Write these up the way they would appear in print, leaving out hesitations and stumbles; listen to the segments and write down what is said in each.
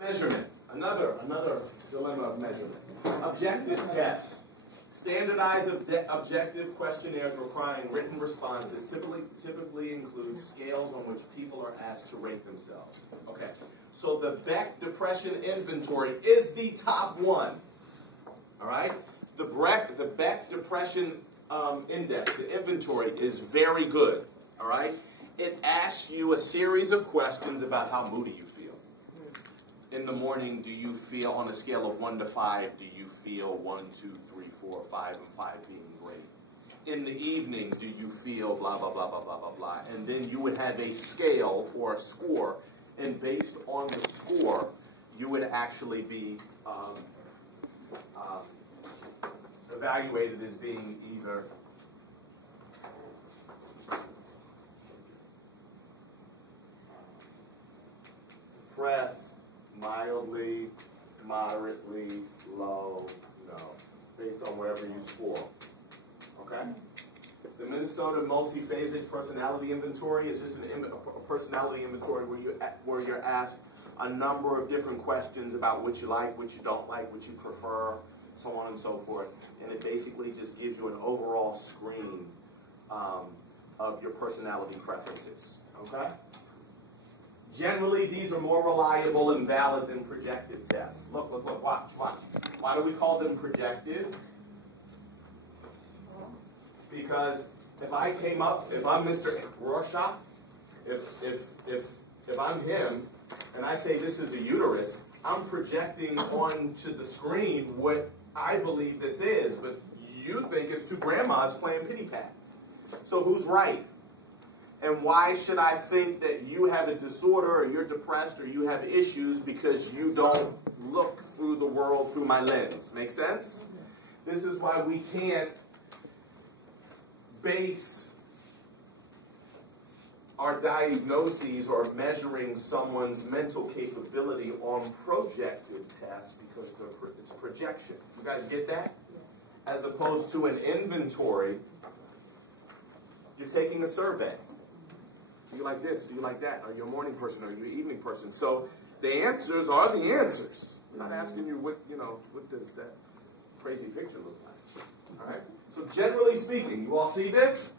Measurement. Another dilemma of measurement. Objective tests. Standardized objective questionnaires requiring written responses typically include scales on which people are asked to rate themselves. Okay, so the Beck Depression Inventory is the top one. All right, the Beck Depression Index, the inventory, is very good. All right, it asks you a series of questions about how moody you feel. In the morning, do you feel, on a scale of 1 to 5, do you feel 1, 2, 3, 4, 5, and 5 being great? In the evening, do you feel blah, blah, blah, blah, blah, blah, blah? And then you would have a scale or a score, and based on the score, you would actually be evaluated as being either depressed, mildly, moderately, low, no, based on wherever you score. Okay? The Minnesota Multiphasic Personality Inventory is just a personality inventory where you're asked a number of different questions about what you like, what you don't like, what you prefer, so on and so forth. And it basically just gives you an overall screen of your personality preferences. Okay? Generally, these are more reliable and valid than projective tests. Look, watch. Why do we call them projective? Because if I'm Mr. Rorschach, if I'm him, and I say this is a uterus, I'm projecting onto the screen what I believe this is, but you think it's two grandmas playing pity pat. So who's right? And why should I think that you have a disorder or you're depressed or you have issues because you don't look through the world through my lens? Make sense? This is why we can't base our diagnoses or measuring someone's mental capability on projective tests because it's projection. You guys get that? As opposed to an inventory, you're taking a survey. Do you like this? Do you like that? Are you a morning person? Are you an evening person? So the answers are the answers. I'm not asking you what does that crazy picture look like. All right? So generally speaking, you all see this?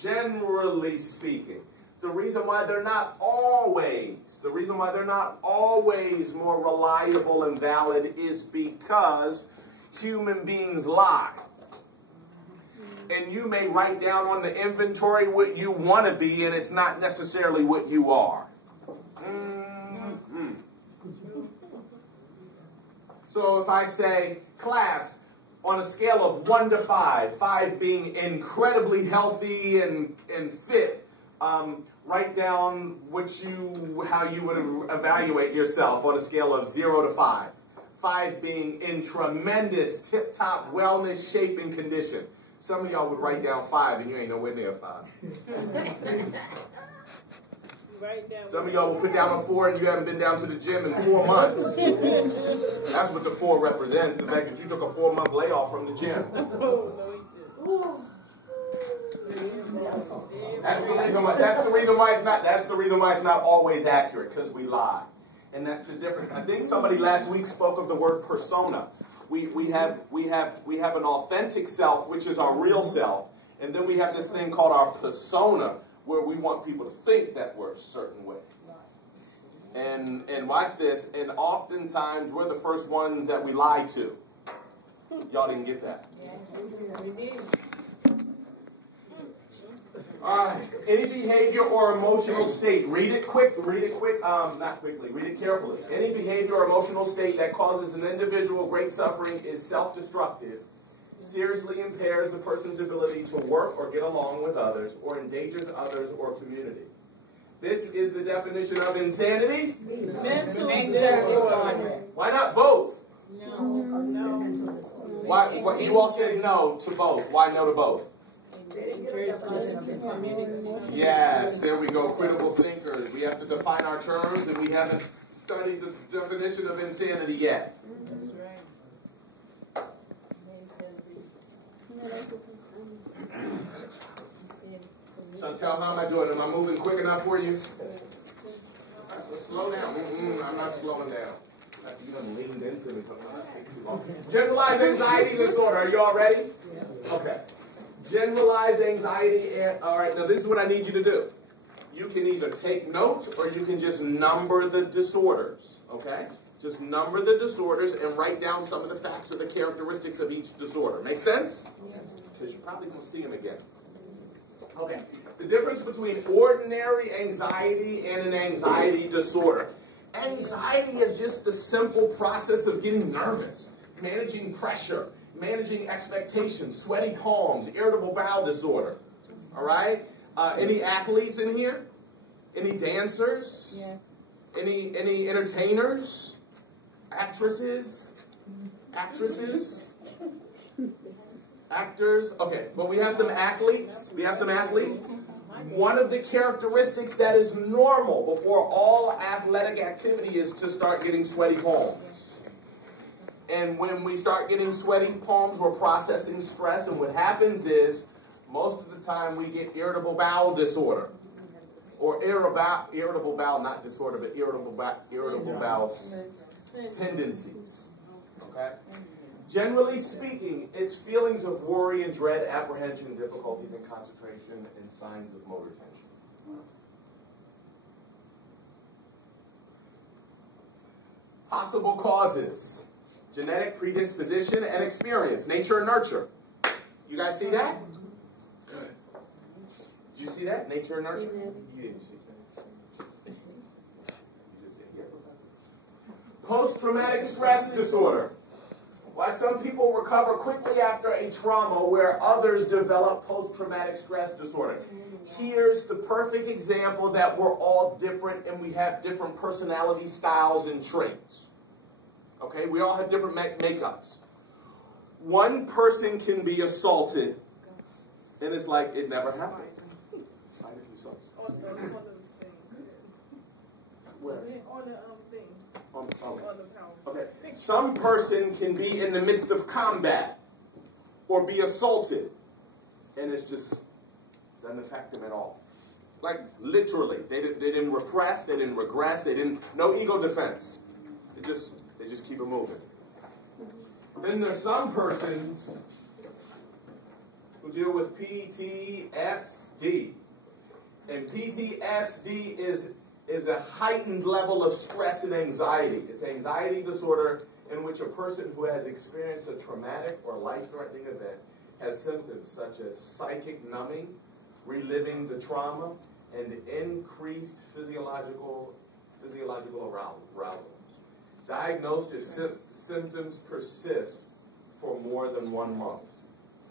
Generally speaking, the reason why they're not always more reliable and valid is because human beings lie. And you may write down on the inventory what you want to be, and it's not necessarily what you are. So if I say, class, on a scale of 1 to 5, 5 being incredibly healthy and fit, write down how you would evaluate yourself on a scale of 0 to 5. 5 being in tremendous, tip-top wellness, shape, and condition. Some of y'all would write down 5 and you ain't nowhere near 5. Some of y'all will put down a 4 and you haven't been down to the gym in 4 months. That's what the 4 represents, the fact that you took a 4-month layoff from the gym. That's the reason why it's not always accurate, because we lie. And that's the difference. I think somebody last week spoke of the word persona. We have an authentic self, which is our real self, and then we have this thing called our persona, where we want people to think that we're a certain way. And watch this, and oftentimes we're the first ones that we lie to. Y'all didn't get that. Yes, we did. All right. Any behavior or emotional state. Read it carefully. Any behavior or emotional state that causes an individual great suffering is self-destructive, seriously impairs the person's ability to work or get along with others, or endangers others or community. This is the definition of insanity. Mental disorder. Why not both? No. Why, you all said no to both. Why no to both? Yes, there we go. Critical thinkers. We have to define our terms, and we haven't studied the definition of insanity yet. That's right. Chantel, how am I doing? Am I moving quick enough for you? right, so slow down. I'm not slowing down. You done leaned into me. Generalized anxiety disorder. Are you all ready? Okay. Generalized anxiety. All right, now this is what I need you to do. You can either take notes or you can just number the disorders. Okay? Just number the disorders and write down some of the facts or the characteristics of each disorder. Make sense? Because you're probably going to see them again. Okay. The difference between ordinary anxiety and an anxiety disorder. Anxiety is just the simple process of getting nervous, managing pressure, managing expectations, sweaty palms, irritable bowel disorder. All right? Any athletes in here? Any dancers? Yes. Any entertainers? Actresses? Actors? Okay, but we have some athletes. One of the characteristics that is normal before all athletic activity is to start getting sweaty palms. And when we start getting sweaty palms, we're processing stress, and what happens is, most of the time we get irritable bowel disorder. Or irritable bowel, not disorder, but irritable bowel tendencies. Okay? Generally speaking, it's feelings of worry and dread, apprehension, difficulties in concentration, and signs of motor tension. Possible causes: genetic predisposition and experience, nature and nurture. You guys see that? Good. Did you see that? Nature and nurture? You didn't see that. You just said, yeah. Post-traumatic stress disorder. Why some people recover quickly after a trauma where others develop post-traumatic stress disorder. Here's the perfect example that we're all different and we have different personality styles and traits. Okay, we all have different makeups. One person can be assaulted and it's like it never happened. Where? Okay. Some person can be in the midst of combat or be assaulted, and it's just doesn't affect them at all. Like literally, they didn't repress, they didn't regress, no ego defense. They just keep it moving. Then there's some persons who deal with PTSD, and PTSD is a heightened level of stress and anxiety. It's an anxiety disorder in which a person who has experienced a traumatic or life-threatening event has symptoms such as psychic numbing, reliving the trauma, and increased physiological arousals. Diagnosed if symptoms persist for more than 1 month.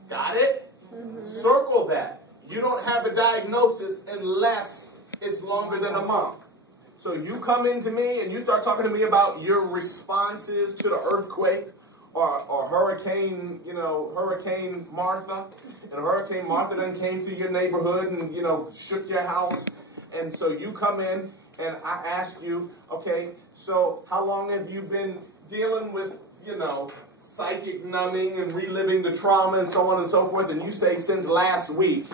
Got it? Mm-hmm. Circle that. You don't have a diagnosis unless it's longer than a month. So you come into me and you start talking to me about your responses to the earthquake or Hurricane Martha. And Hurricane Martha then came through your neighborhood and, shook your house. And so you come in and I ask you, okay, so how long have you been dealing with, psychic numbing and reliving the trauma and so on and so forth? And you say since last week.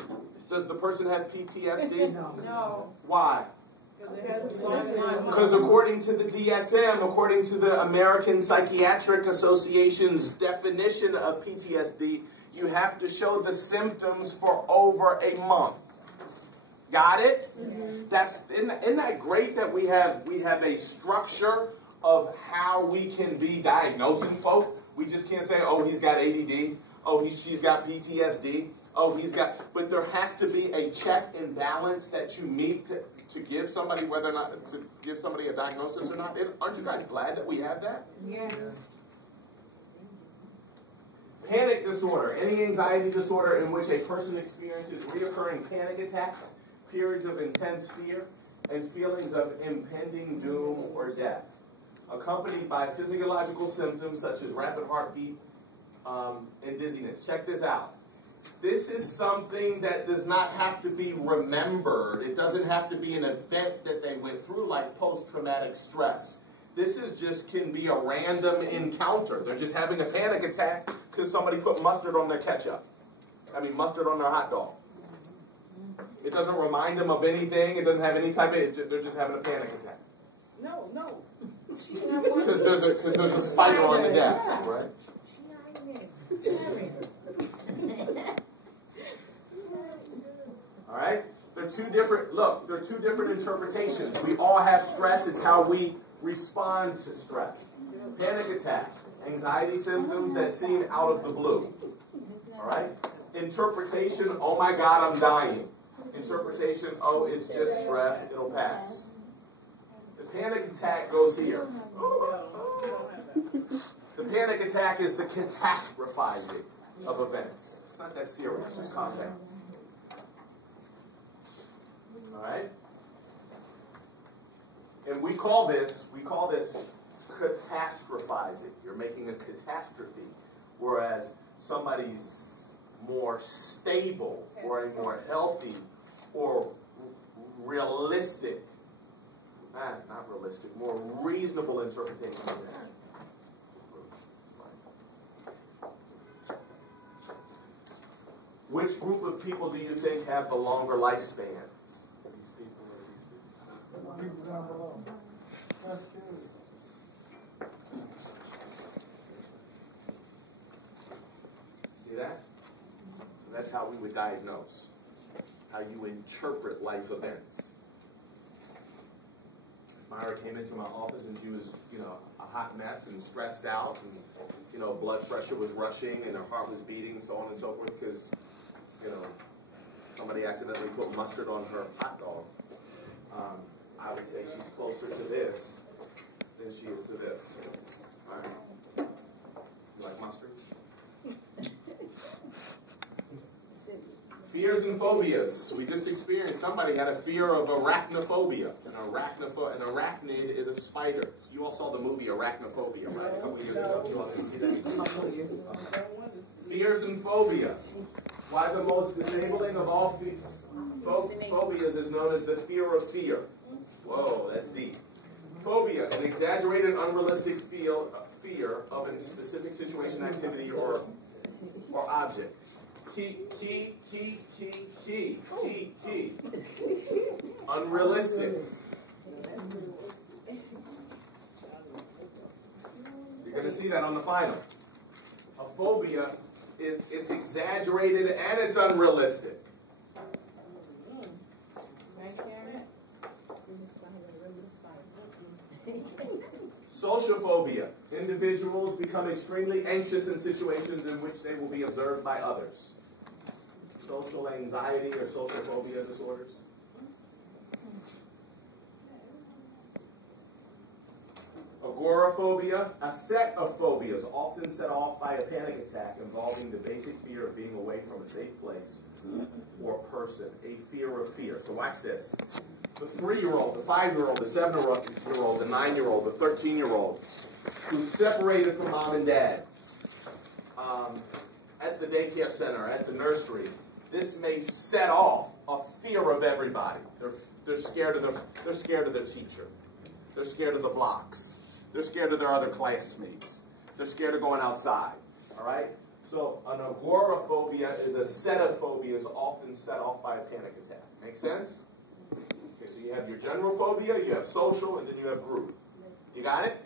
Does the person have PTSD? No. Why? Because according to the DSM, according to the American Psychiatric Association's definition of PTSD, you have to show the symptoms for over a month. Got it? Mm-hmm. Isn't that great that we have a structure of how we can be diagnosing folk? We just can't say, oh, he's got ADD. Oh, she's got PTSD. Oh, but there has to be a check and balance that you meet to give somebody whether or not to give somebody a diagnosis or not. Aren't you guys glad that we have that? Yes. Panic disorder, any anxiety disorder in which a person experiences reoccurring panic attacks, periods of intense fear, and feelings of impending doom or death, accompanied by physiological symptoms such as rapid heartbeat and dizziness. Check this out. This is something that does not have to be remembered. It doesn't have to be an event that they went through like post-traumatic stress. This can be a random encounter. They're just having a panic attack because somebody put mustard on their mustard on their hot dog. It doesn't remind them of anything. It doesn't have any they're just having a panic attack. No, no. Because there's a spider on the desk, right? All right? They're two different interpretations. We all have stress. It's how we respond to stress. Panic attack, anxiety symptoms that seem out of the blue. All right? Interpretation, oh my God, I'm dying. Interpretation, oh, it's just stress, it'll pass. The panic attack goes here. The panic attack is the catastrophizing of events. It's not that serious, just calm down. All right? And we call this catastrophizing. You're making a catastrophe. Whereas somebody's more stable or a more healthy or realistic, not realistic, more reasonable interpretation of that. Which group of people do you think have the longer lifespans? These people or these people? Down below. That's good. See that? So that's how we would diagnose, how you interpret life events. Myra came into my office and she was, a hot mess and stressed out and, blood pressure was rushing and her heart was beating and so on and so forth because, somebody accidentally put mustard on her hot dog. I would say she's closer to this than she is to this. All right? You like mustard? Fears and phobias. We just experienced somebody had a fear of arachnophobia. An arachnid is a spider. You all saw the movie Arachnophobia, right? A couple years ago. You all didn't see that? Fears and phobias. Why the most disabling of all phobias is known as the fear of fear. Whoa, that's deep. Phobia, an exaggerated, unrealistic fear of a specific situation, activity, or object. Key. Unrealistic. You're going to see that on the final. A phobia it's exaggerated and it's unrealistic. Social phobia. Individuals become extremely anxious in situations in which they will be observed by others. Social anxiety or social phobia disorders. Agoraphobia, a set of phobias often set off by a panic attack involving the basic fear of being away from a safe place or person, a fear of fear. So watch this. The 3-year-old, the 5-year-old, the 7-year-old, the 9-year-old, the 13-year-old who's separated from mom and dad at the daycare center, at the nursery, this may set off a fear of everybody. They're scared of their teacher. They're scared of the blocks. They're scared of their other classmates. They're scared of going outside. All right? So an agoraphobia is a set of phobias often set off by a panic attack. Make sense? Okay, so you have your general phobia, you have social, and then you have group. You got it?